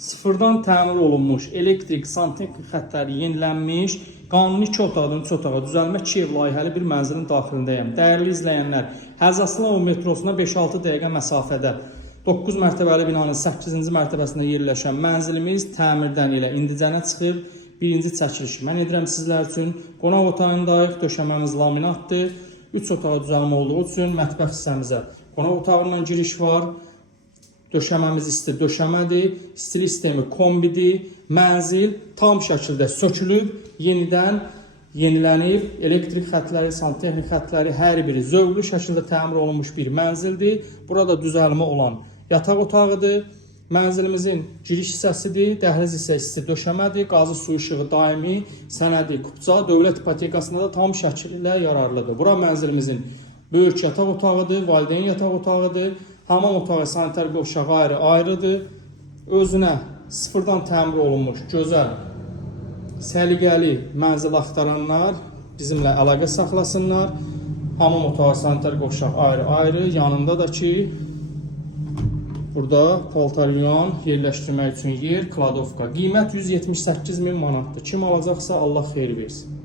Sıfırdan təmir olunmuş elektrik, santexnik xətləri yenilənmiş, qanuni 2 otaqdan 3 otağa düzəlmə 2 ev layihəli bir mənzilin daxilindəyəm. Dəyərli izləyənlər, Həzrət Əslanov metrosuna 5-6 dəqiqə məsafədə 9 mərtəbəli binanın 8-ci mərtəbəsində yerləşən mənzilimiz təmirdən elə indicənə çıxır. Birinci çəkilişi mən edirəm sizlər üçün. Qonaq otağındayıq, döşəməmiz laminatdır. 3 otağa düzəlmə olduğu üçün mətbəx hissəmizə qonaq otağından giriş var. Döşəməmiz isti döşəmədir, istili sistemi kombidir, mənzil tam şəkildə sökülüb, yenidən yenilənib, elektrik xətləri, santexnik xətləri hər biri zövqlü şəkildə təmir olunmuş bir mənzildir. Burada düzəlmə olan yataq otağıdır, mənzilimizin giriş hissəsidir, dəhliz hissəsi döşəmədir, qazı su işığı daimi, sənədi, kupça, dövlət ipotekasında da tam şəkildə yararlıdır. Bura mənzilimizin böyük yataq otağıdır, valideyn yataq otağıdır. Hamam otağı, sanitar qovşağı ayrıdır. Özünə sıfırdan təmir olunmuş, gözəl, səliqəli mənzil axtaranlar bizimlə əlaqə saxlasınlar. Hamam otağı, sanitar qovşağı ayrı. Yanında da ki, burada paltaryon yerləşdirmək üçün yer, kladovka. Qiymət 178.000 manatdır. Kim alacaqsa Allah xeyir versin.